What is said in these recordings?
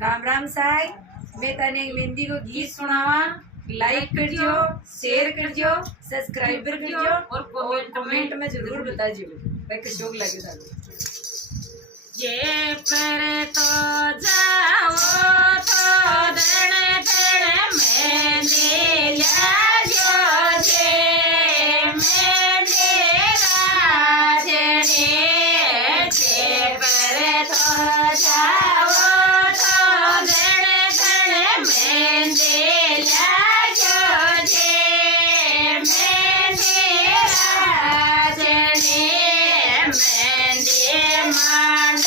राम राम साई। मैं तने एक मेहंदी को गीत सुनावा। लाइक करजो, शेयर करजो, सब्सक्राइब करजो और कमेंट में जरूर बताजो भाई कैसो लगे थाने। जे पर तो जाओ तो धड़ धड़ मेहंदी लाजो जे मेहंदी राजनी जे पर तो जाओ तो धड़ धड़ मेहंदी लाजो जे मेहंदी राजनी मेहंदी मांड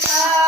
तो